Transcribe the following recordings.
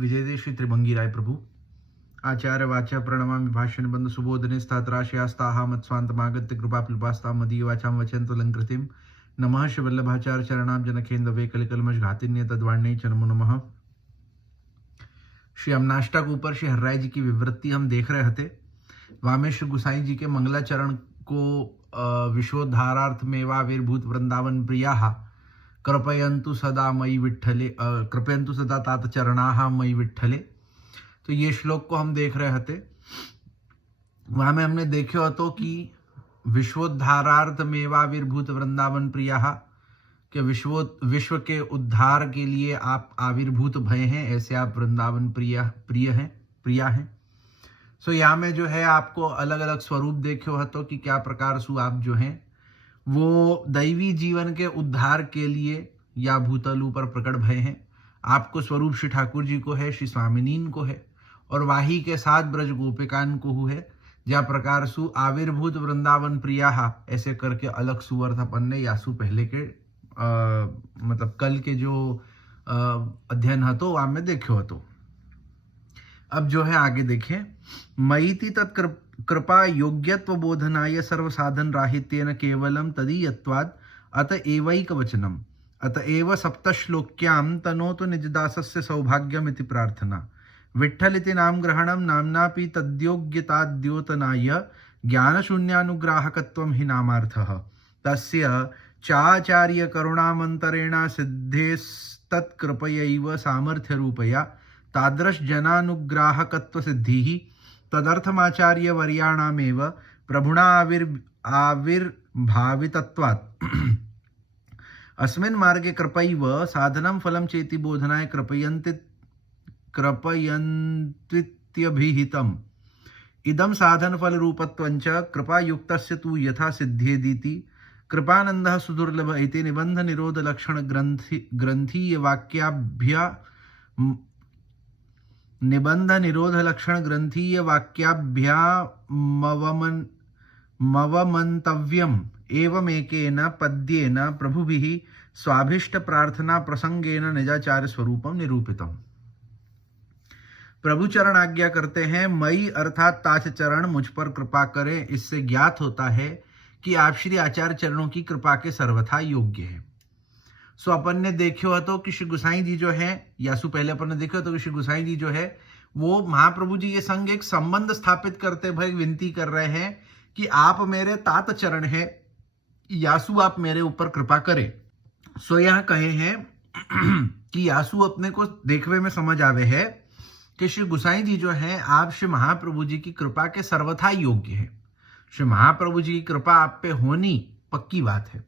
विजयते श्री त्रिभंगी राय प्रभु आचार्य वाचा प्रणमामि भाष्यन बंद सुबोधने स्थात्राशयास्ताहा मत्स्वांतमागत्य कृपा पिपास्ता मदीय वाचाम वचनतलंकृतिम नमः श्री वल्लभाचार्य चरणाम जनकेन्द्रवे कलिकलमश घातिन्य तद्वाण्य चरमो नमः। श्री अमनाष्टक ऊपर श्री हर्राय जी की विवृत्ति हम देख रहे थे। वामे श्री गुसाई जी के मंगलाचरण को विश्वोद्धारार्थ मेवाविर्भूत वृंदावन प्रिया कृपयन्तु सदा मयि विठ्ठले कृपयन्तु सदा तात चरणाः मयि विठ्ठले। तो ये श्लोक को हम देख रहे थे। वहां में हमने देखे हो तो कि विश्वोद्धारार्थ मेवाविर्भूत वृंदावन प्रिया के विश्व के उद्धार के लिए आप आविर्भूत भय हैं, ऐसे आप वृंदावन प्रिया हैं। सो यहाँ में जो है आपको अलग अलग स्वरूप देखे हो तो कि क्या प्रकार सु आप जो हैं वो दैवी जीवन के उद्धार के लिए या भूतलू पर प्रकट भय हैं। आपको स्वरूप श्री ठाकुर जी को है, श्री स्वामिनीन को है और वाही के साथ ब्रज गोपिकान को है। ज्या प्रकार सु आविर्भूत वृंदावन प्रिया ऐसे करके अलग सुअर्थ अपन ने यासु पहले के मतलब कल के जो अध्ययन है तो वहां में देखे हो तो। अब जो है आगे देखें, मयिति तत्कृपा योग्यत्व बोधनाय सर्व साधन राहित्येन केवलम तदीयत्वाद अत एवैक वचनम अतएव सप्तश्लोक्यां तनोतु निजदासस्य सौभाग्यमिति प्रार्थना। विठ्ठलिति नाम ग्रहणं नाम्नापि तद्योग्यताद्योतनाय ज्ञानशून्यानुग्राहकत्वं हि नामार्थः। तस्य चाचार्य करुणामन्तरेण सिद्धेस्तत्कृपयैव सामर्थ्यरूपया तादृश जनानुग्राहकत्व सिद्धिः तदर्थमाचार्य वर्याणामेव प्रभुणा आविर्भावितत्वात् अस्मिन् मार्गे कृपैव साधनं फलं चेति बोधनाय कृपयन्त्वित्यभिहितम्। इदं साधन फल रूपत्वञ्च कृपायुक्तस्य तु यथा सिद्ध्येदिति कृपानन्दः सुदुर्लभ इति निबंध निरोध लक्षण ग्रंथीय वाक्याभ्यामवमन्तव्यम् एवमेकेन पद्येन प्रभुभिः स्वाभीष्ट प्रार्थना प्रसंगेन निजाचार्य स्वरूपम निरूपितम्। प्रभु चरण आज्ञा करते हैं, मई अर्थात ताच चरण मुझ पर कृपा करें। इससे ज्ञात होता है कि आप श्री आचार्य चरणों की कृपा के सर्वथा योग्य है। सो अपन ने देखे हो तो कि श्री गुसाई जी जो है यासु पहले अपन ने देखे हो तो कि श्री गुसाई जी जो है वो महाप्रभु जी के संग एक संबंध स्थापित करते भय विनती कर रहे हैं कि आप मेरे तात चरण है, यासु आप मेरे ऊपर कृपा करें। सो यह कहे हैं कि यासु अपने को देखवे में समझ आवे है कि श्री गुसाई जी जो है आप श्री महाप्रभु जी की कृपा के सर्वथा योग्य है। श्री महाप्रभु जी की कृपा आप पे होनी पक्की बात है।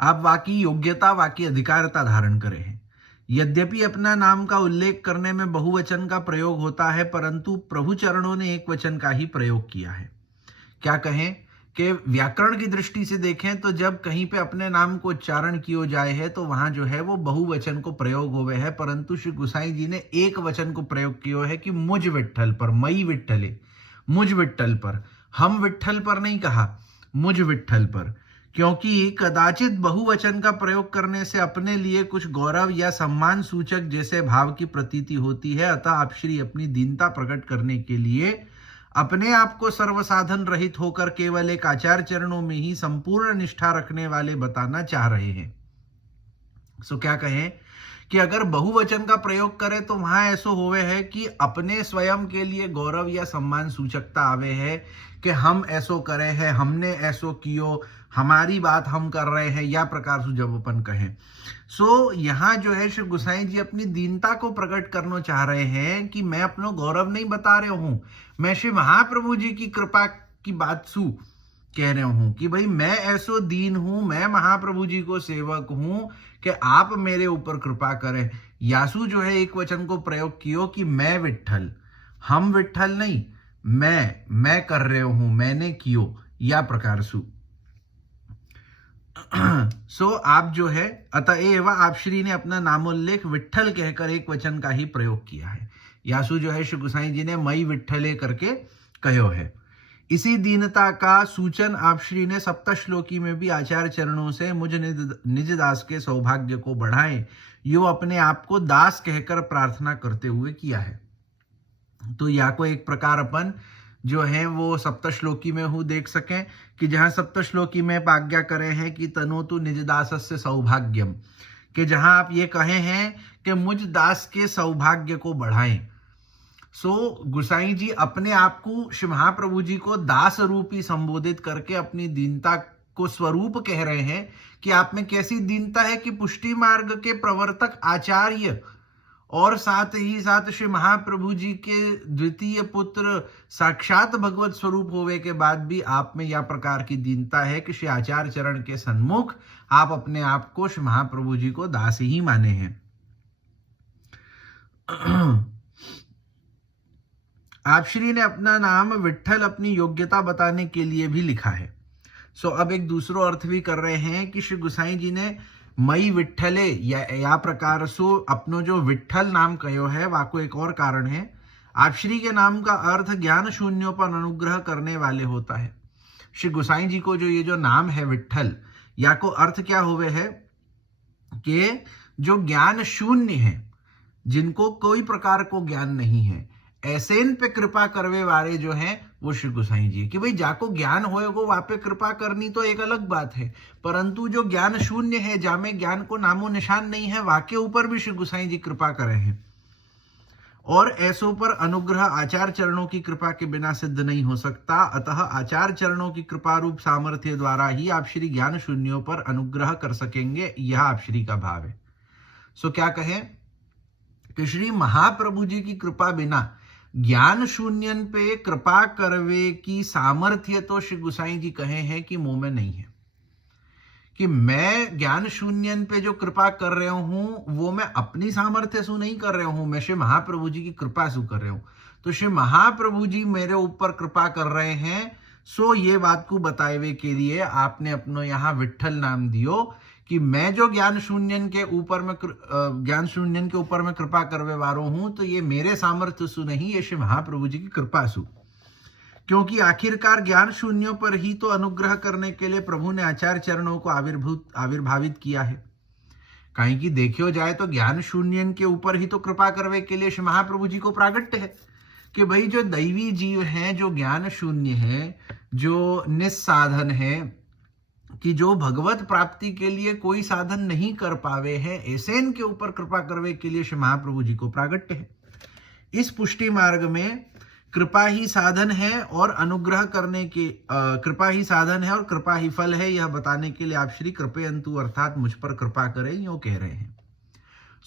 आप वाकी योग्यता वाकी अधिकारता धारण करे हैं। यद्यपि अपना नाम का उल्लेख करने में बहुवचन का प्रयोग होता है, परंतु प्रभु चरणों ने एक वचन का ही प्रयोग किया है। क्या कहें कि व्याकरण की दृष्टि से देखें तो जब कहीं पे अपने नाम को उच्चारण किया जाए है तो वहां जो है वो बहुवचन को प्रयोग हुए है, परंतु श्री गुसाई जी ने एक वचन को प्रयोग किया है कि मुझ विठ्ठल पर, मई विठ्ठले, मुझ विठ्ठल पर। हम विठ्ठल पर नहीं कहा, मुझ विठ्ठल पर, क्योंकि कदाचित बहुवचन का प्रयोग करने से अपने लिए कुछ गौरव या सम्मान सूचक जैसे भाव की प्रतीति होती है। अतः आप श्री अपनी दीनता प्रकट करने के लिए अपने आप को सर्वसाधन रहित होकर केवल एक आचार्य चरणों में ही संपूर्ण निष्ठा रखने वाले बताना चाह रहे हैं। सो क्या कहें कि अगर बहुवचन का प्रयोग करें तो वहां ऐसा होवे है कि अपने स्वयं के लिए गौरव या सम्मान सूचकता आवे है कि हम ऐसो करे हैं, हमने ऐसो कियो, हमारी बात हम कर रहे हैं, या प्रकार से जब अपन कहें। सो यहाँ जो है श्री गुसाई जी अपनी दीनता को प्रकट करना चाह रहे हैं कि मैं अपना गौरव नहीं बता रहे हूं, मैं श्री महाप्रभु जी की कृपा की बात सु कह रहे हूं कि भाई मैं ऐसो दीन हूं, मैं महाप्रभु जी को सेवक हूं कि आप मेरे ऊपर कृपा करें। यासु जो है एक वचन को प्रयोग कियो कि मैं विठ्ठल, हम विठ्ठल नहीं, मैं कर रहे हूं, मैंने कियो, या प्रकार सु। सो आप जो है अतएव आप श्री ने अपना नामोल्लेख विठ्ठल कहकर एक वचन का ही प्रयोग किया है। यासु जो है श्री गुसाई जी ने मई विठ्ठले करके कहो है। इसी दीनता का सूचन आप श्री ने सप्तश्लोकी में भी आचार्य चरणों से मुझ निज दास के सौभाग्य को बढ़ाएं, यो अपने आप को दास कहकर प्रार्थना करते हुए किया है। तो या को एक प्रकार अपन जो है वो सप्तश्लोकी में हूँ देख सकें कि जहाँ सप्तश्लोकी में आज्ञा करे हैं कि तनोतु निज दासस्य सौभाग्यम, कि जहाँ आप ये कहे हैं कि मुझ दास के सौभाग्य को बढ़ाएं। गोसाई जी अपने आप को श्री महाप्रभु जी को दास रूपी संबोधित करके अपनी दीनता को स्वरूप कह रहे हैं कि आप में कैसी दीनता है कि पुष्टि मार्ग के प्रवर्तक आचार्य और साथ ही साथ श्री महाप्रभु जी के द्वितीय पुत्र साक्षात भगवत स्वरूप होवे के बाद भी आप में यह प्रकार की दीनता है कि श्री आचार्य चरण के सन्मुख आप अपने आप को श्री महाप्रभु जी को दास ही माने हैं। आप श्री ने अपना नाम विट्ठल अपनी योग्यता बताने के लिए भी लिखा है। अब एक दूसरा अर्थ भी कर रहे हैं कि श्री गोसाई जी ने मई विट्ठले या प्रकार सो अपनो जो विट्ठल नाम कहो है वाको एक और कारण है। आप श्री के नाम का अर्थ ज्ञान शून्यों पर अनुग्रह करने वाले होता है। श्री गोसाई जी को जो ये जो नाम है विट्ठल या को अर्थ क्या हुए है कि जो ज्ञान शून्य है, जिनको कोई प्रकार को ज्ञान नहीं है, ऐसे इन पे कृपा करवे वाले जो हैं वो श्री गोसाई जी कि भाई जाको ज्ञान होएगो वहां पे कृपा करनी तो एक अलग बात है, परंतु जो ज्ञान शून्य है, जामे ज्ञान को नामो निशान नहीं है, वाके ऊपर भी श्री गोसाई जी कृपा करे हैं। और ऐसों पर अनुग्रह आचार्य चरणों की कृपा के बिना सिद्ध नहीं हो सकता। अतः आचार्य चरणों की कृपा रूप सामर्थ्य द्वारा ही आप श्री ज्ञान शून्यों पर अनुग्रह कर सकेंगे, यह आप श्री का भाव है। क्या कहें कि श्री महाप्रभु जी की कृपा बिना ज्ञान शून्यन पे कृपा करवे की सामर्थ्य तो श्री गोसाई जी कहे हैं कि मुंह में नहीं है, कि मैं ज्ञान शून्यन पे जो कृपा कर रहा हूं वो मैं अपनी सामर्थ्य से नहीं कर रहा हूं, मैं श्री महाप्रभु जी की कृपा से कर रहा हूं। तो श्री महाप्रभु जी मेरे ऊपर कृपा कर रहे हैं। ये बात को बताए के लिए आपने अपनो यहाँ विट्ठल नाम दियो कि मैं जो ज्ञान शून्यन के ऊपर में कृपा करवे वालों हूं, तो ये मेरे सामर्थ्य सु नहीं, ये श्री महाप्रभु जी की कृपा सु, क्योंकि आखिरकार ज्ञान शून्यों पर ही तो अनुग्रह करने के लिए प्रभु ने आचार्य चरणों को आविर्भावित किया है। कहीं की देखियो जाए तो ज्ञान शून्यन के ऊपर ही तो कृपा करवे के लिए श्री महाप्रभु जी को प्रागट्य है कि भाई जो दैवी जीव हैं, जो ज्ञान शून्य है, जो निस्साधन है, कि जो भगवत प्राप्ति के लिए कोई साधन नहीं कर पावे हैं, ऐसे इनके ऊपर कृपा करवे के लिए श्री महाप्रभु जी को प्रागट्य है। इस पुष्टि मार्ग में कृपा ही साधन है और अनुग्रह करने के कृपा ही साधन है और कृपा ही फल है, यह बताने के लिए आप श्री कृपयंतु अर्थात मुझ पर कृपा करें यूं कह रहे हैं।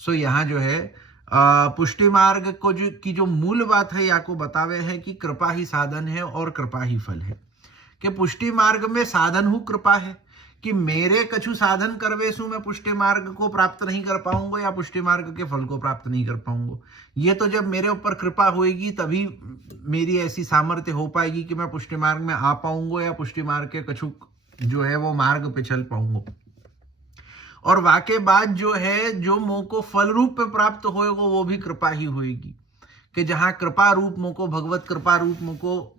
यहाँ जो है पुष्टि मार्ग को की जो मूल बात है या को बतावे है कि कृपा ही साधन है और कृपा ही फल है। कि पुष्टि मार्ग में साधन हु कृपा है, कि मेरे कछु साधन करवेसु मैं पुष्टि मार्ग को प्राप्त नहीं कर पाऊंगा या पुष्टि मार्ग के फल को प्राप्त नहीं कर पाऊंगा। ये तो जब मेरे ऊपर कृपा होएगी तभी मेरी ऐसी सामर्थ्य हो पाएगी कि मैं पुष्टि मार्ग में आ पाऊंगा या पुष्टि मार्ग के कछु जो है वो मार्ग पे चल पाऊंगा। और वाके बाद जो है जो मोह को फल रूप में प्राप्त होएगा वो भी कृपा ही होएगी। कि जहाँ कृपा रूप मोह को, भगवत कृपा रूप मोह को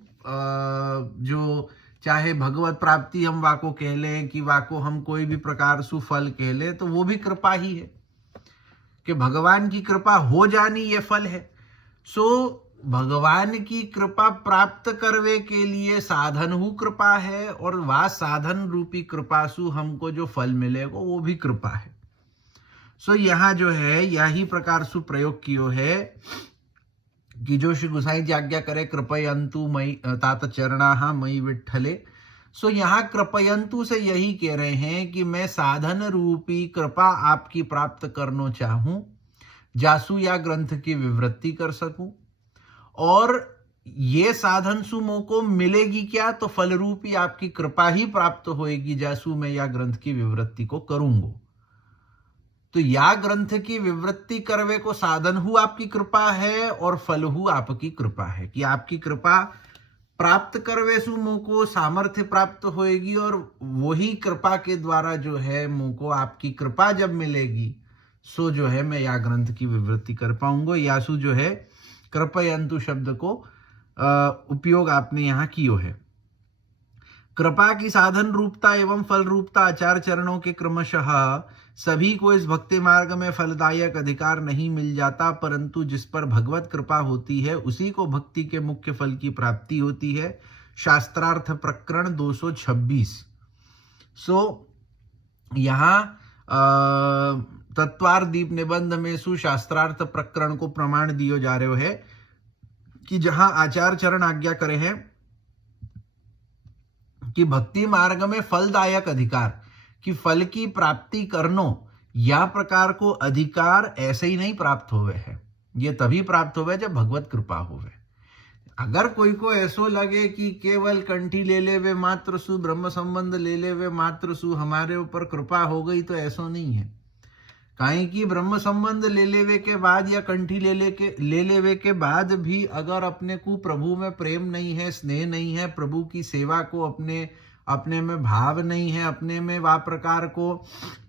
जो चाहे भगवत प्राप्ति हम वाको कह लें कि वाको हम कोई भी प्रकार सुफल कह लें, तो वो भी कृपा ही है कि भगवान की कृपा हो जानी ये फल है। भगवान की कृपा प्राप्त करवे के लिए साधन हु कृपा है और वह साधन रूपी कृपा सु हमको जो फल मिलेगा वो भी कृपा है। यहाँ जो है यही प्रकार सु प्रयोग कियो है कि जो श्री गोसाई जी आज्ञा करे कृपयंतु मई तात चरणाहा मई विट्ठले। यहाँ कृपयंतु से यही कह रहे हैं कि मैं साधन रूपी कृपा आपकी प्राप्त करना चाहूं, जासु या ग्रंथ की विवृत्ति कर सकूं, और ये साधन सुमो को मिलेगी क्या, तो फल रूपी आपकी कृपा ही प्राप्त होएगी, जासु मैं या ग्रंथ की विवृत्ति को करूंगा। तो या ग्रंथ की विवृत्ति करवे को साधन हु आपकी कृपा है और फल हु आपकी कृपा है, कि आपकी कृपा प्राप्त करवे सु मुँह को सामर्थ्य प्राप्त होएगी और वही कृपा के द्वारा जो है मुँह को आपकी कृपा जब मिलेगी सो जो है मैं या ग्रंथ की विवृत्ति कर पाऊंगा। यासु जो है कृपयंतु शब्द को उपयोग आपने यहाँ कियो है। कृपा की साधन रूपता एवं फल रूपता आचार चरणों के क्रमशः सभी को इस भक्ति मार्ग में फलदायक अधिकार नहीं मिल जाता, परंतु जिस पर भगवत कृपा होती है उसी को भक्ति के मुख्य फल की प्राप्ति होती है। शास्त्रार्थ प्रकरण 226। यहाँ तत्वार दीप निबंध में सुशास्त्रार्थ प्रकरण को प्रमाण दियो जा रहे है कि जहां आचार चरण आज्ञा करे हैं कि भक्ति मार्ग में फलदायक अधिकार कि फल की प्राप्ति करनो या प्रकार को अधिकार ऐसे ही नहीं प्राप्त होवे है, ये तभी प्राप्त होवे जब भगवत कृपा होवे। अगर कोई को ऐसो लगे कि केवल कंठी ले ले वे मात्र सु, ब्रह्म संबंध ले ले वे मात्र सु, हमारे ऊपर कृपा हो गई, तो ऐसो नहीं है। काहे कि ब्रह्म संबंध ले लेवे के बाद या कंठी ले लेवे के बाद भी अगर अपने को प्रभु में प्रेम नहीं है, स्नेह नहीं है, प्रभु की सेवा को अपने में भाव नहीं है, अपने में वा प्रकार को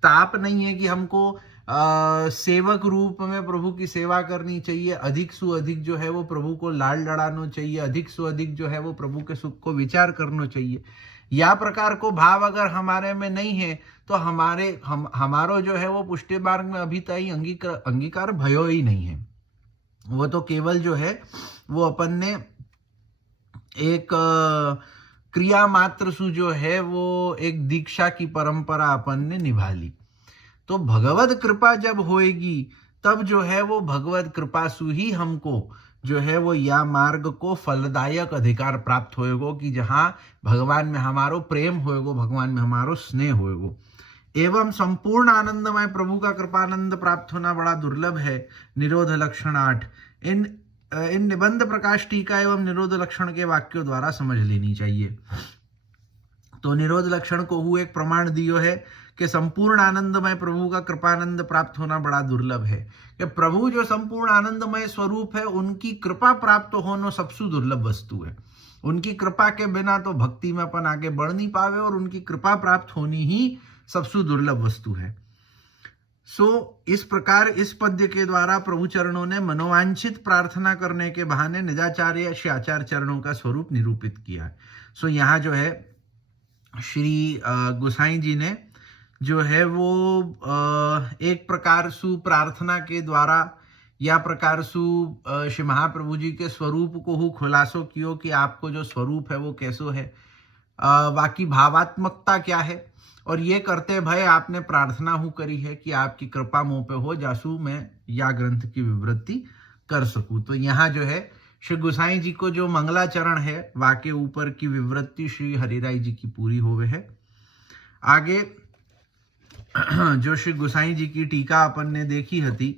ताप नहीं है कि हमको सेवक रूप में प्रभु की सेवा करनी चाहिए, अधिक सु अधिक जो है वो प्रभु को लाड लड़ाना चाहिए, अधिक सु अधिक जो है वो प्रभु के सुख को विचार करना चाहिए, या प्रकार को भाव अगर हमारे में नहीं है तो हमारो जो है वो पुष्टि मार्ग में अभी तक अंगीकार भयो ही नहीं है। वो तो केवल जो है वो अपन ने एक क्रिया मात्र सु जो है वो एक दीक्षा की परंपरा अपन ने निभा ली। तो भगवत कृपा जब होएगी तब जो है वो भगवत कृपा सु ही हमको जो है वो या मार्ग को फलदायक अधिकार प्राप्त होएगो कि जहां भगवान में हमारो प्रेम होएगो, भगवान में हमारो स्नेह होएगो। एवं संपूर्ण आनंदमय प्रभु का कृपानंद प्राप्त होना बड़ा दुर्लभ है। निरोध लक्षण 8 इन निबंध प्रकाश टीका एवं निरोध लक्षण के वाक्यों द्वारा समझ लेनी चाहिए। तो निरोध लक्षण को हु एक प्रमाण दियो है कि संपूर्ण आनंदमय प्रभु का कृपानंद प्राप्त होना बड़ा दुर्लभ है, कि प्रभु जो संपूर्ण आनंदमय स्वरूप है उनकी कृपा प्राप्त होना सबसे दुर्लभ वस्तु है। उनकी कृपा के बिना तो भक्ति में अपन आगे बढ़ नहीं पावे और उनकी कृपा प्राप्त होनी ही सबसे दुर्लभ वस्तु है। इस प्रकार इस पद्य के द्वारा प्रभु चरणों ने मनोवांछित प्रार्थना करने के बहाने निजाचार्य श्री आचार्य चरणों का स्वरूप निरूपित किया है। यहाँ जो है श्री गोसाई जी ने जो है वो एक प्रकार सु प्रार्थना के द्वारा या प्रकार सु श्री महाप्रभु जी के स्वरूप को हु खुलासो कियो कि आपको जो स्वरूप है वो कैसो है, बाकी भावात्मकता क्या है, और ये करते भय आपने प्रार्थना हु करी है कि आपकी कृपा मोह पे हो जासू मैं या ग्रंथ की विवृत्ति कर सकूं। तो यहाँ जो है श्री गोसाई जी को जो मंगलाचरण है वाके ऊपर की विवृत्ति श्री हरिराय जी की पूरी होवे है। आगे जो श्री गोसाई जी की टीका अपन ने देखी हती,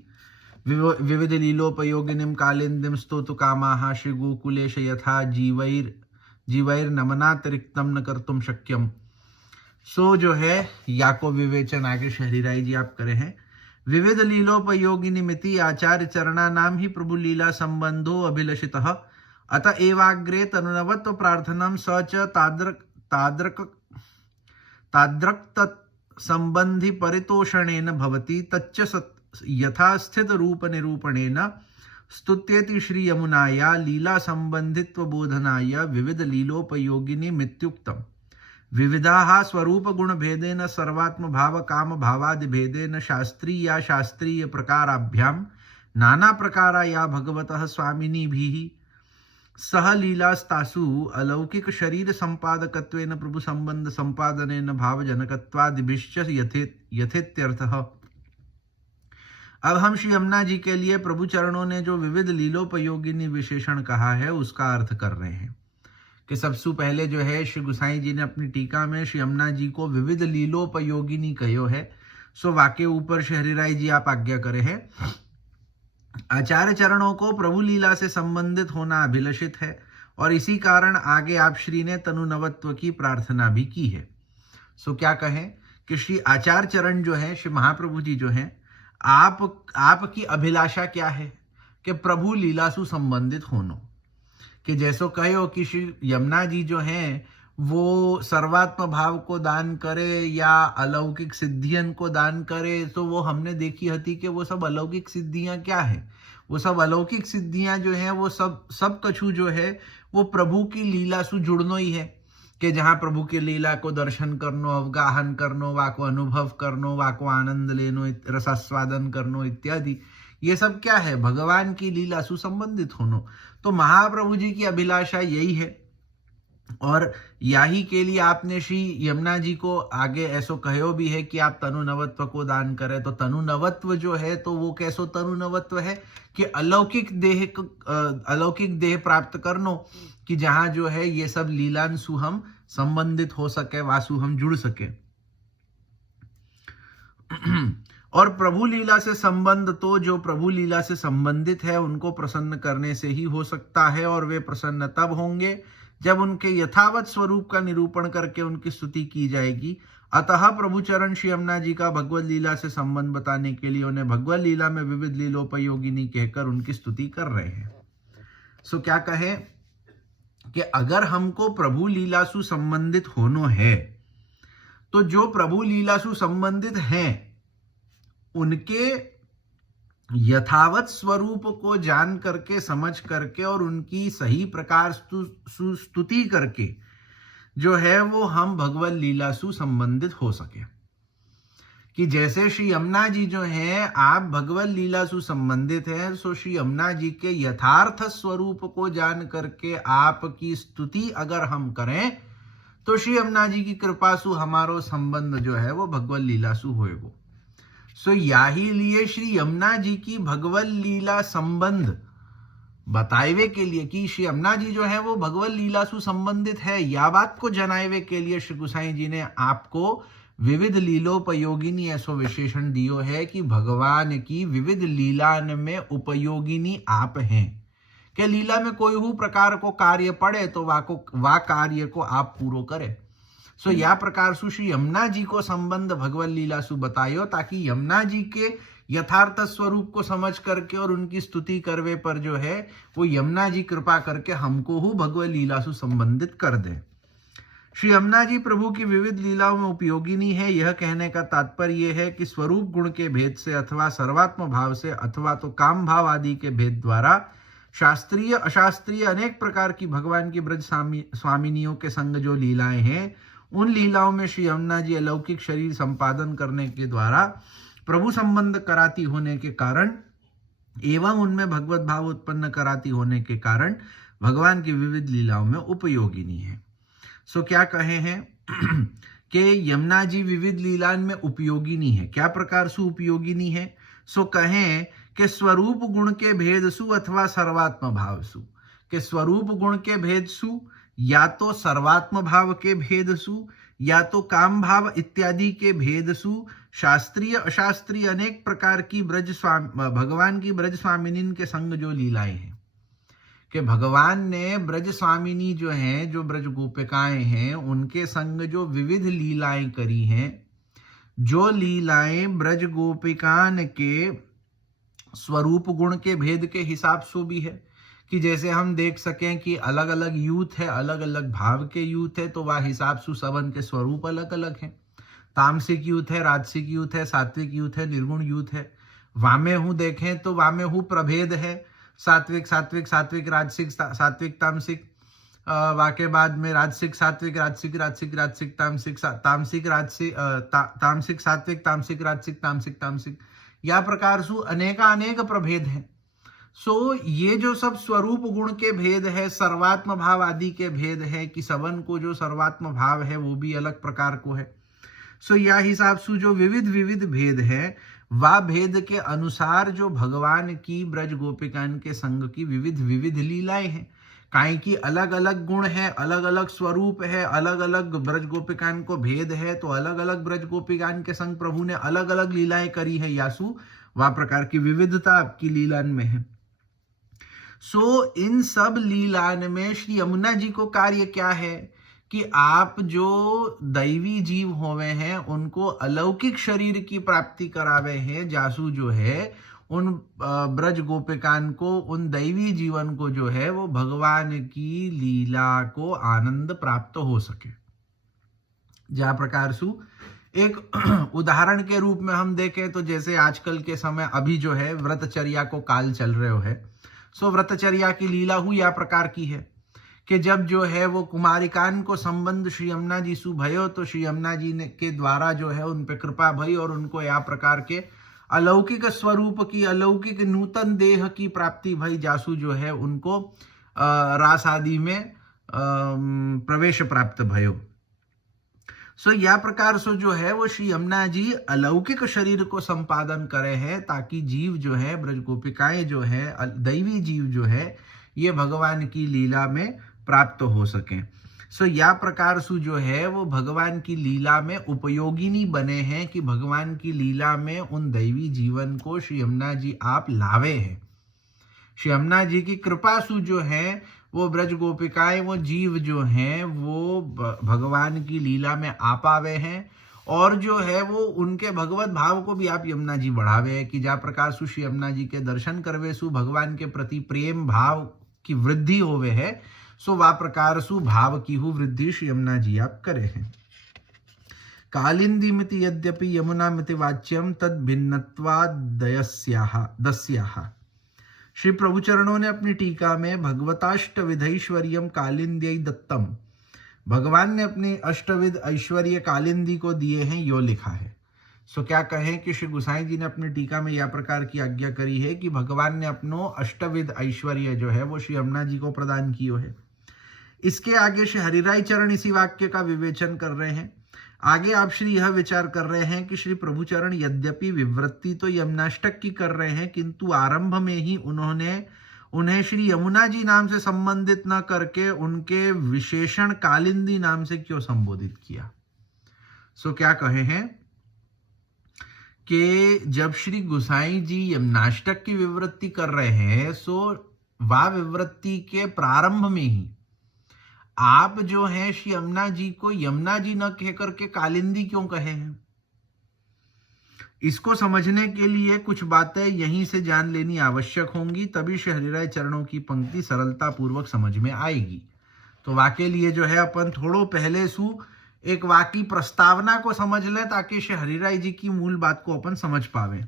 विविध लीलोपयोगिनीम कालिंदिम स्तोतु कामाः श्री गोकुलेश यथा जीवैर नमनातिरिक्तम न कर्तुम शक्यम। जो है या को विवेचन आगे शहरीराय जी आप करे हैं। विविध लीलोपयोगिनी मिति आचार्य चरणा नाम ही प्रभु लीला संबंधो अभिलषितः अत एवाग्रे तनुनवत्व प्रार्थनम सच ताद्रक संबंधी परितोषणेन भवति तच्च यथा स्थित रूप निरूपणेन स्तुत्येति श्री यमुनाया लीला संबंधित्व बोधनाय विविध लीलोपयोगिनी मित्युक्तम्। विविधाः स्वरूप गुण भेदेन सर्वात्म भाव काम भावादि भेदेन शास्त्रीय प्रकाराभ्यां नाना प्रकारा या भगवतः स्वामिनी भी सह लीलास्तासु अलौकिक शरीर संपादकत्वेन प्रभु संबंध संपादनेन भावजनकत्वादिभिश्च यथेत्यर्थः। अब हम श्री यमुना जी के लिए प्रभु चरणों ने जो विविध लीलोपयोगिनी विशेषण कहा है उसका अर्थ कर रहे हैं कि सबसे पहले जो है श्री गोसाई जी ने अपनी टीका में श्री यमुना जी को विविध लीलोपयोगिनी कहो है। वाक्य ऊपर शहरीराय जी आप आज्ञा करे हैं। आचार्य चरणों को प्रभु लीला से संबंधित होना अभिलषित है और इसी कारण आगे आप श्री ने तनुनवत्व की प्रार्थना भी की है। क्या कहें कि श्री आचार्य चरण जो है श्री महाप्रभु जी जो हैं, आपकी अभिलाषा क्या है कि प्रभु लीला से संबंधित होनो, कि जैसो कहो कि श्री यमुना जी जो हैं वो सर्वात्म भाव को दान करे या अलौकिक सिद्धियन को दान करे, तो वो हमने देखी हती कि वो सब अलौकिक सिद्धियां क्या है, वो सब अलौकिक सिद्धियां जो हैं वो सब कछु जो है वो प्रभु की लीला से जुड़नो ही है। कि जहाँ प्रभु की लीला को दर्शन करनो, अवगाहन करनो, वाको अनुभव करनो, वाको आनंद लेनो, रसास्वादन करनो इत्यादि, ये सब क्या है? भगवान की लीला सुसंबंधित होनो। तो महाप्रभु जी की अभिलाषा यही है, और यही के लिए आपने श्री यमुना जी को आगे ऐसो कहो भी है कि आप तनु नवत्व को दान करें। तो तनु नवत्व जो है, तो वो कैसो तनु नवत्व है कि अलौकिक देह प्राप्त करनो, कि जहां जो है ये सब लीलांशु हम संबंधित हो सके, वासु हम जुड़ सके। और प्रभु लीला से संबंध, तो जो प्रभु लीला से संबंधित है उनको प्रसन्न करने से ही हो सकता है, और वे प्रसन्न तब होंगे जब उनके यथावत स्वरूप का निरूपण करके उनकी स्तुति की जाएगी। अतः प्रभु चरण श्री यमुना जी का भगवत लीला से संबंध बताने के लिए उन्हें भगवत लीला में विविध लीलोपयोगिनी कहकर उनकी स्तुति कर रहे हैं। सो क्या कहें कि अगर हमको प्रभु लीला सु संबंधित होनो है, तो जो प्रभु लीला सु संबंधित हैं उनके यथावत स्वरूप को जान करके, समझ करके और उनकी सही प्रकार स्तुति करके जो है वो हम भगवत लीला सु संबंधित हो सके। कि जैसे श्री यमुना जी जो हैं, आप भगवत लीला सु संबंधित हैं, सो श्री यमुना जी के यथार्थ स्वरूप को जान करके आपकी स्तुति अगर हम करें, तो श्री यमुना जी की कृपा सु हमारो संबंध जो है वो भगवत लीला सु होएगो। सो यही लिए श्री यमुना जी की भगवत लीला संबंध बताएवे के लिए कि श्री यमुना जी जो है वो भगवत लीला सु संबंधित है, या बात को जनाएवे के लिए श्री गोसाई जी ने आपको विविध लीलोपयोगिनी ऐसो विशेषण दियो है कि भगवान की विविध लीलान में उपयोगिनी आप हैं। कि लीला में कोई हु प्रकार को कार्य पड़े तो वा कार्य को आप पूरो करे। सो या प्रकार सु श्री यमुना जी को संबंध भगवत लीला सु बतायो, ताकि यमुना जी के यथार्थ स्वरूप को समझ करके और उनकी स्तुति करवे पर जो है वो यमुना जी कृपा करके हमको हु भगवत लीला सु संबंधित कर दे। श्री यमुना जी प्रभु की विविध लीलाओं में उपयोगिनी है। यह कहने का तात्पर्य यह है कि स्वरूप गुण के भेद से, अथवा सर्वात्म भाव से, अथवा तो काम भाव आदि के भेद द्वारा शास्त्रीय अशास्त्रीय अनेक प्रकार की भगवान की ब्रज स्वामिनियों के संग जो लीलाएं हैं, उन लीलाओं में श्री यमुना जी अलौकिक शरीर संपादन करने के द्वारा प्रभु संबंध कराती होने के कारण एवं उनमें भगवत भाव उत्पन्न कराती होने के कारण भगवान की विविध लीलाओं में उपयोगिनी है। सो क्या कहे हैं कि यमुना जी विविध लीला में उपयोगिनी है। क्या प्रकार से उपयोगिनी है? सो कहें कि स्वरूप गुण के भेद सु अथवा सर्वात्म भाव सु। के स्वरूप गुण के भेद सु, या तो सर्वात्म भाव के भेद सु, या तो काम भाव इत्यादि के भेद सु, शास्त्रीय अशास्त्रीय अनेक प्रकार की भगवान की ब्रज स्वामिनीन के संग जो लीलाएं हैं, कि भगवान ने ब्रज स्वामिनी जो हैं, जो ब्रज गोपिकाएं हैं, उनके संग जो विविध लीलाएं करी हैं, जो लीलाएं ब्रज गोपिकान के स्वरूप गुण के भेद के हिसाब से भी है। कि जैसे हम देख सकें कि अलग अलग यूथ है, अलग अलग भाव के यूथ है, तो वह हिसाब से सबन के स्वरूप अलग अलग हैं। तामसिक यूथ है, राजसिक यूथ है, सात्विक यूथ है, निर्गुण यूथ है। वामे हूँ देखें तो वामे हूँ प्रभेद है, सात्विक सात्विक सात्विक राजसिक सात्विक तामसिक, वाके बाद में राजसिक सात्विक राजसिक राजसिक राजसिक तामसिक तामसिक राजसिक तामसिक सात्विक तामसिक राजसिक तामसिक तामसिक, या प्रकार सु अनेक प्रभेद हैं। सो ये जो सब स्वरूप गुण के भेद है, सर्वात्म भाव आदि के भेद है, कि सबन को जो सर्वात्म भाव है वो भी अलग प्रकार को है। सो यह हिसाब से जो विविध भेद है, वह भेद के अनुसार जो भगवान की ब्रज गोपिकान के संग की विविध लीलाएं हैं। काई की अलग अलग गुण है, अलग अलग स्वरूप है, अलग अलग ब्रज गोपिकान को भेद है, तो अलग अलग ब्रज गोपिकान के संग प्रभु ने अलग अलग लीलाएं करी है। यासु वह प्रकार की विविधता आपकी लीलान में है। सो इन सब लीलान में श्री यमुना जी को कार्य क्या है कि आप जो दैवी जीव होवे हैं उनको अलौकिक शरीर की प्राप्ति करावे हैं। जासू जो है उन ब्रज गोपिकान को, उन दैवी जीवन को जो है वो भगवान की लीला को आनंद प्राप्त हो सके। जा प्रकार सु एक उदाहरण के रूप में हम देखें तो जैसे आजकल के समय अभी जो है व्रतचर्या को काल चल रहे हो है, सो व्रतचर्या की लीला हुई या प्रकार की है कि जब जो है वो कुमारिकान को संबंध श्री यमुना जी सु भयो, तो श्री यमुना जी ने के द्वारा जो है उन पे कृपा भई और उनको या प्रकार के अलौकिक स्वरूप की, अलौकिक नूतन देह की प्राप्ति भई, जासु जो है उनको रास आदि में प्रवेश प्राप्त भयो। सो या प्रकार से जो है वो श्री यमुना जी अलौकिक शरीर को संपादन करे हैं, ताकि जीव जो है, ब्रज गोपिकाएं जो है, दैवी जीव जो है, ये भगवान की लीला में प्राप्त हो सके। सो या प्रकार से जो है वो भगवान की लीला में उपयोगिनी बने हैं, कि भगवान की लीला में उन दैवी जीवन को श्री यमुना जी आप लावे हैं। श्री यमुना जी की कृपा सु जो है वो ब्रज गोपिकाएं, वो जीव जो हैं वो भगवान की लीला में आ पावे हैं, और जो है वो उनके भगवत भाव को भी आप यमुना जी बढ़ावे हैं, कि जा प्रकार सु श्री यमुना जी के दर्शन करवे सु भगवान के प्रति प्रेम भाव की वृद्धि होवे है। सो वा प्रकार सु भाव की हु वृद्धि श्री यमुना जी आप करे हैं। कालिंदी मिति यद्यपि यमुना मिति वाच्यम तद भिन्नत्वादस्याः। श्री प्रभुचरणों ने अपनी टीका में भगवताष्ट विधैश्वर्यम कालिंदी दत्तम, भगवान ने अपनी अष्टविध ऐश्वर्य कालिंदी को दिए हैं, यो लिखा है। सो क्या कहें कि श्री गुसाई जी ने अपनी टीका में यह प्रकार की आज्ञा करी है कि भगवान ने अपनो अष्टविध ऐश्वर्य जो है वो श्री यमुना जी को प्रदान कियो है। इसके आगे श्री हरिराय चरण इसी वाक्य का विवेचन कर रहे हैं। आगे आप श्री यह विचार कर रहे हैं कि श्री प्रभुचरण यद्यपि विवृत्ति तो यमुनाष्टक की कर रहे हैं, किंतु आरंभ में ही उन्हें श्री यमुना जी नाम से संबंधित न करके उनके विशेषण कालिंदी नाम से क्यों संबोधित किया। सो क्या कहे हैं कि जब श्री गुसाई जी यमुनाष्टक की विवृत्ति कर रहे हैं, सो वा विवृत्ति के प्रारंभ में ही आप जो है श्री यमुना जी को यमुना जी न कह करके कालिंदी क्यों कहे हैं। इसको समझने के लिए कुछ बातें यहीं से जान लेनी आवश्यक होंगी, तभी श्री हरिराय चरणों की पंक्ति सरलता पूर्वक समझ में आएगी। तो वाके लिए जो है अपन थोड़ो पहले सु एक वाकी प्रस्तावना को समझ लें, ताकि श्री हरिराय जी की मूल बात को अपन समझ पावे।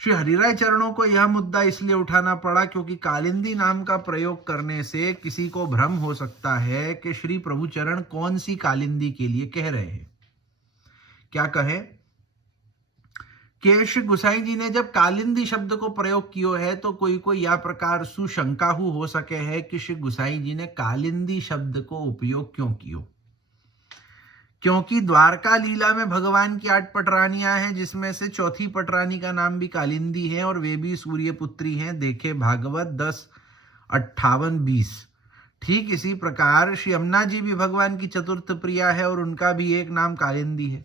श्री हरिराय चरणों को यह मुद्दा इसलिए उठाना पड़ा क्योंकि कालिंदी नाम का प्रयोग करने से किसी को भ्रम हो सकता है कि श्री प्रभुचरण कौन सी कालिंदी के लिए कह रहे हैं। क्या कहे कि श्री गुसाई जी ने जब कालिंदी शब्द को प्रयोग किया है, तो कोई यह प्रकार सुशंकाहु हो सके है कि श्री गुसाई जी ने कालिंदी शब्द को उपयोग क्यों किया। क्योंकि द्वारका लीला में भगवान की 8 पटरानियां हैं, जिसमें से चौथी पटरानी का नाम भी कालिंदी है, और वे भी सूर्य पुत्री हैं। देखे भागवत 10:58-20। ठीक इसी प्रकार श्री यमुना जी भी भगवान की चतुर्थ प्रिया है, और उनका भी एक नाम कालिंदी है।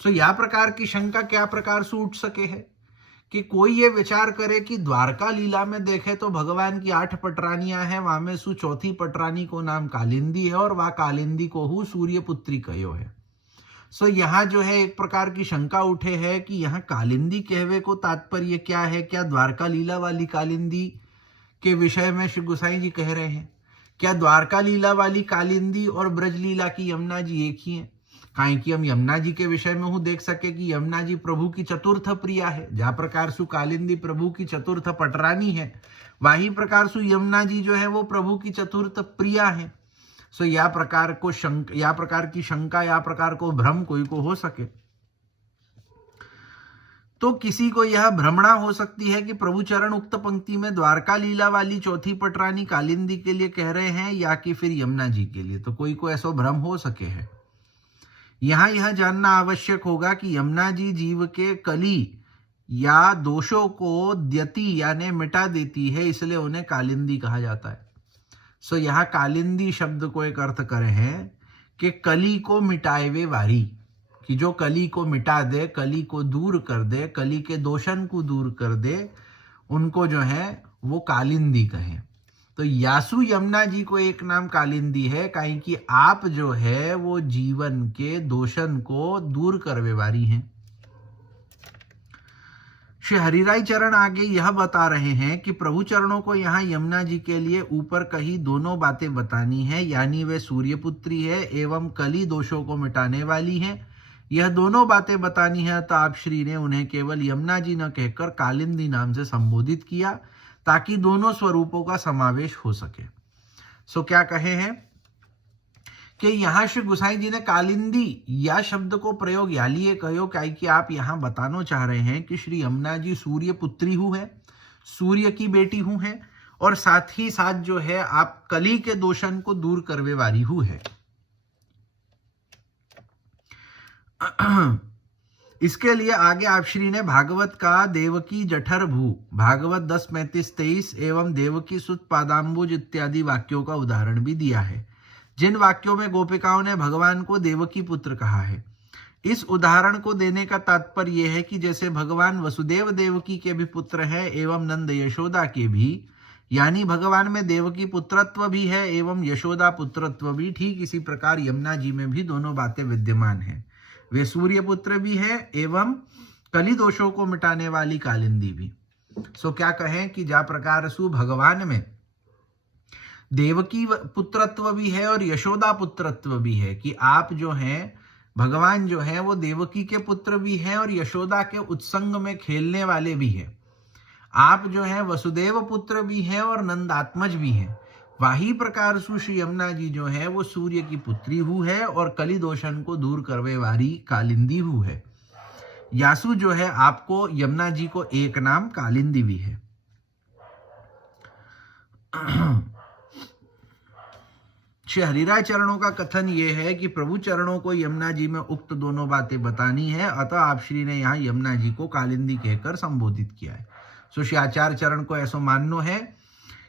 सो यह प्रकार की शंका क्या प्रकार से उठ सके है कि कोई ये विचार करे कि द्वारका लीला में देखे तो भगवान की 8 पटरानियां हैं, वहां में सु चौथी पटरानी को नाम कालिंदी है, और वह कालिंदी को हु सूर्य पुत्री कहो है। सो यहाँ जो है एक प्रकार की शंका उठे है कि यहाँ कालिंदी कहवे को तात्पर्य क्या है। क्या द्वारका लीला वाली कालिंदी के विषय में श्री गुसाई जी कह रहे हैं? क्या द्वारका लीला वाली कालिंदी और ब्रज लीला की यमुना जी एक ही है? काहे कि हम यमुना जी के विषय में हूं देख सके कि यमुना जी प्रभु की चतुर्थ प्रिया है। जा प्रकार सु कालिंदी प्रभु की चतुर्थ पटरानी है, वही प्रकार सु यमुना जी जो है वो प्रभु की चतुर्थ प्रिया है। सो या प्रकार की शंका या प्रकार को भ्रम कोई को हो सके, तो किसी को यह भ्रमणा हो सकती है कि प्रभुचरण उक्त पंक्ति में द्वारका लीला वाली चौथी पटरानी कालिंदी के लिए कह रहे हैं या कि फिर यमुना जी के लिए। तो कोई को ऐसा भ्रम हो सके है। यहाँ यह जानना आवश्यक होगा कि यमुना जी जीव के कली या दोषों को द्यति यानी मिटा देती है, इसलिए उन्हें कालिंदी कहा जाता है। सो यहाँ कालिंदी शब्द को एक अर्थ करे हैं कि कली को मिटाए वे वारी, कि जो कली को मिटा दे, कली को दूर कर दे, कली के दोषन को दूर कर दे, उनको जो है वो कालिंदी कहें। तो यासु यमुना जी को एक नाम कालिंदी है, काहे कि आप जो है वो जीवन के दोषन को दूर करवे वारी हैं। श्री हरिराय चरण आगे यह बता रहे हैं कि प्रभु चरणों को यहाँ यमुना जी के लिए ऊपर कही दोनों बातें बतानी है, यानी वे सूर्यपुत्री है एवं कली दोषों को मिटाने वाली है। यह दोनों बातें बतानी है, तो आप श्री ने उन्हें केवल यमुना जी न कहकर कालिंदी नाम से संबोधित किया, ताकि दोनों स्वरूपों का समावेश हो सके। सो क्या कहे हैं कि यहां श्री गुसाई जी ने कालिंदी या शब्द को प्रयोग या लिए कहो क्या कि आप यहां बताना चाह रहे हैं कि श्री यमुना जी सूर्य पुत्री हूँ है, सूर्य की बेटी हूँ है, और साथ ही साथ जो है आप कली के दोषन को दूर करवे वाली हूँ है। इसके लिए आगे आप श्री ने भागवत का देवकी जठर भू, भागवत 10:35-23 एवं देवकी सुत पादाम्बुज इत्यादि वाक्यों का उदाहरण भी दिया है, जिन वाक्यों में गोपिकाओं ने भगवान को देवकी पुत्र कहा है। इस उदाहरण को देने का तात्पर्य यह है कि जैसे भगवान वसुदेव देवकी के भी पुत्र है एवं नंद यशोदा के भी, यानी भगवान में देवकी पुत्रत्व भी है एवं यशोदा पुत्रत्व भी, ठीक इसी प्रकार यमुना जी में भी दोनों बातें विद्यमान है। वे सूर्य पुत्र भी है एवं कली दोषों को मिटाने वाली कालिंदी भी। सो क्या कहें कि जा प्रकार सु भगवान में देवकी पुत्रत्व भी है और यशोदा पुत्रत्व भी है, कि आप जो हैं भगवान जो है वो देवकी के पुत्र भी हैं और यशोदा के उत्संग में खेलने वाले भी हैं। आप जो है वसुदेव पुत्र भी हैं और नंदात्मज भी हैं। वही प्रकार सु श्री यमुना जी जो है वो सूर्य की पुत्री हु है और कली दोषण को दूर करवे वाली कालिंदी हु है। यासु जो है आपको यमुना जी को एक नाम कालिंदी भी है। श्री हरिराय चरणों का कथन ये है कि प्रभु चरणों को यमुना जी में उक्त दोनों बातें बतानी है, अतः आप श्री ने यहाँ यमुना जी को कालिंदी कहकर संबोधित किया है। सो श्री आचार्य चरण को ऐसा मानना है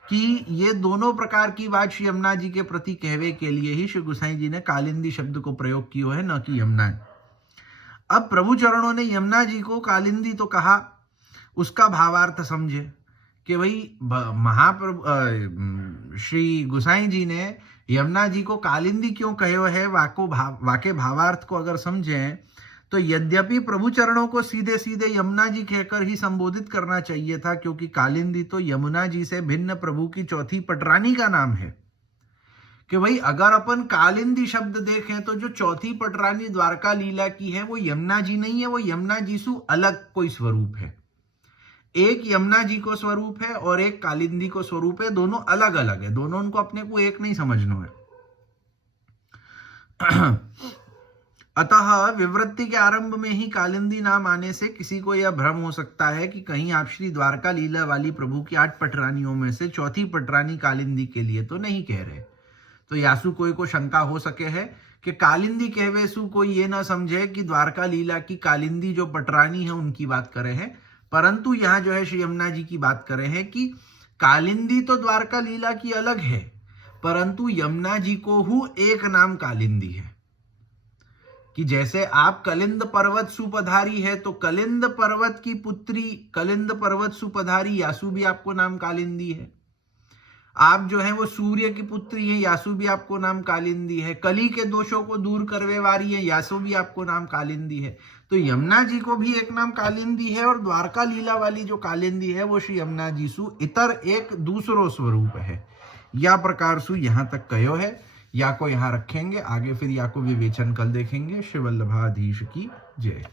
कि ये दोनों प्रकार की बात श्री यमुना जी के प्रति कहवे के लिए ही श्री गुसाई जी ने कालिंदी शब्द को प्रयोग किया है, न कि यमुना। अब प्रभु चरणों ने यमुना जी को कालिंदी तो कहा, उसका भावार्थ समझे कि भाई महाप्रभु श्री गुसाई जी ने यमुना जी को कालिंदी क्यों कहे है, वाके भावार्थ को अगर समझें तो यद्यपि प्रभु चरणों को सीधे सीधे यमुना जी कहकर ही संबोधित करना चाहिए था, क्योंकि कालिंदी तो यमुना जी से भिन्न प्रभु की चौथी पटरानी का नाम है। कि भाई अगर अपन कालिंदी शब्द देखें तो जो चौथी पटरानी द्वारका लीला की है वो यमुना जी नहीं है, वो यमुना जी से अलग कोई स्वरूप है। एक यमुना जी को स्वरूप है और एक कालिंदी को स्वरूप है, दोनों अलग अलग है, दोनों उनको अपने को एक नहीं समझना है। अतः विवृत्ति के आरंभ में ही कालिंदी नाम आने से किसी को यह भ्रम हो सकता है कि कहीं आप श्री द्वारका लीला वाली प्रभु की 8 पटरानियों में से चौथी पटरानी कालिंदी के लिए तो नहीं कह रहे। तो यासु कोई को शंका हो सके है कि कालिंदी कहवेसु कोई ये ना समझे कि द्वारका लीला की कालिंदी जो पटरानी है उनकी बात करे हैं, परंतु यहाँ जो है श्री यमुना जी की बात करे हैं कि कालिंदी तो द्वारका लीला की अलग है, परंतु यमुना जी को हु एक नाम कालिंदी है। कि जैसे आप कलिंद पर्वत सुपधारी है तो कलिंद पर्वत की पुत्री कलिंद पर्वत सुपधारी यासु भी आपको नाम कालिंदी है। आप जो है वो सूर्य की पुत्री है, यासु भी आपको नाम कालिंदी है। कली के दोषों को दूर करवे वाली है, यासु भी आपको नाम कालिंदी है। तो यमुना जी को भी एक नाम कालिंदी है और द्वारका लीला वाली जो कालिंदी है वो श्री यमुना जी सु इतर एक दूसरो स्वरूप है। या प्रकार सु यहाँ तक कहो है, या को यहाँ रखेंगे, आगे फिर या को विवेचन कल देखेंगे। श्री वल्लभाधीश की जय।